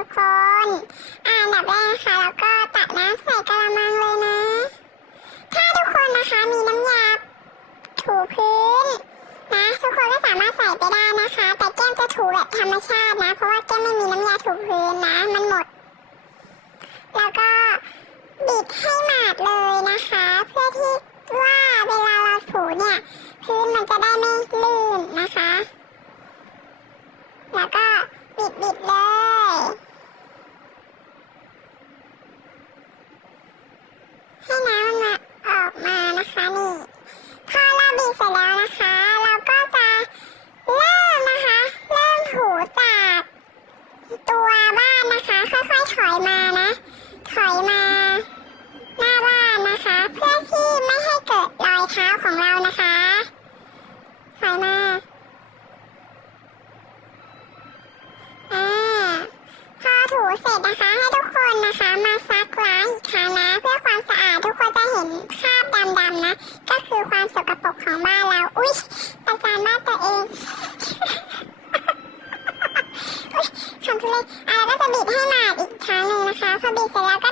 ทุกคน อ่าดับแรกนะคะแล้วก็ตักน้ำใส่กระมังเลยนะ ถ้าทุกคนนะคะมีน้ำยาถูพื้นนะทุกคนก็สามารถใส่ไปได้นะคะ แต่แก้มจะถูแบบธรรมชาตินะ เพราะว่าแก้มไม่มีน้ำยาถูพื้นนะ มันหมด แล้วก็บิดให้หมาดเลยนะคะ เพื่อที่ว่าเวลาเราถูเนี่ยพื้นมันจะได้ไม่ลื่น มาหน้าบ้านนะคะ เพื่อที่ไม่ให้เกิดรอยเท้าของเรานะคะถอยมาอ่าพอถูเสร็จนะคะ ให้ทุกคนนะคะ มาซักล้างอีกครั้งนะ เพื่อความสะอาดทุกคนจะเห็นคราบดำๆนะ ก็คือความสกปรกของบ้านเรา อุ๊ยประจานบ้านตัวเองอุ๊ยคำทุเรศอะแล้วก็จะบีบให้หมาดอีกครั้งหนึ่งนะคะ พอบีบเสร็จแล้วก็